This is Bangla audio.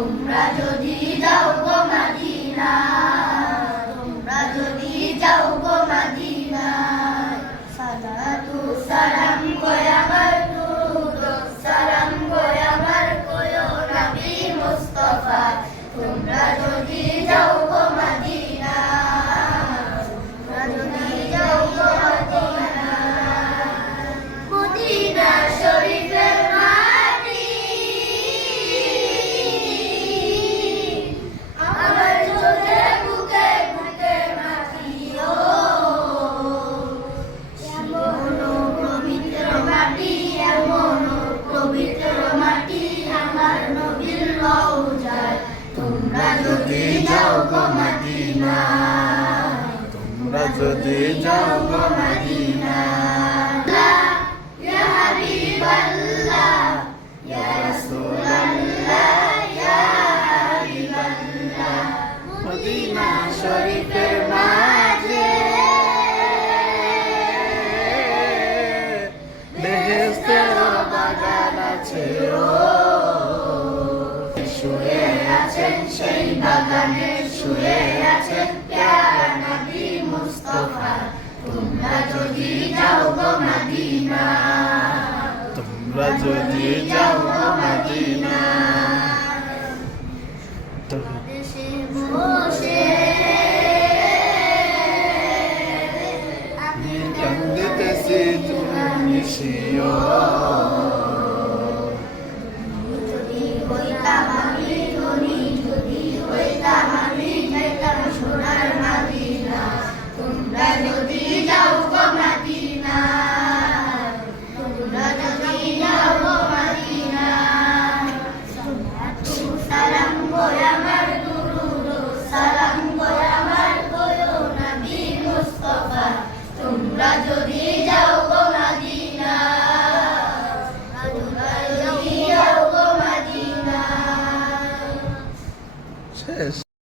তোমরা যদি যাও গো মাদিনা, তোমরা যদি যাও গো মাদিনা সালাতু সালাম গোয়ামার সালাম গোয়ামার কোয় নবী মুস্তফা। তোমরা যদি যাও তোমরা যদি যাও গো মদিনা, তোমরা যদি যাও গো মদিনা। শরীফের মাঝে বেহেস্তের বাগান আছে। যদি যাও গো মদিনা। তোমরা যদি যাও গো মদিনা। দেশে বসে আমি কান্দিতেছি তুমি মিশিও। যদি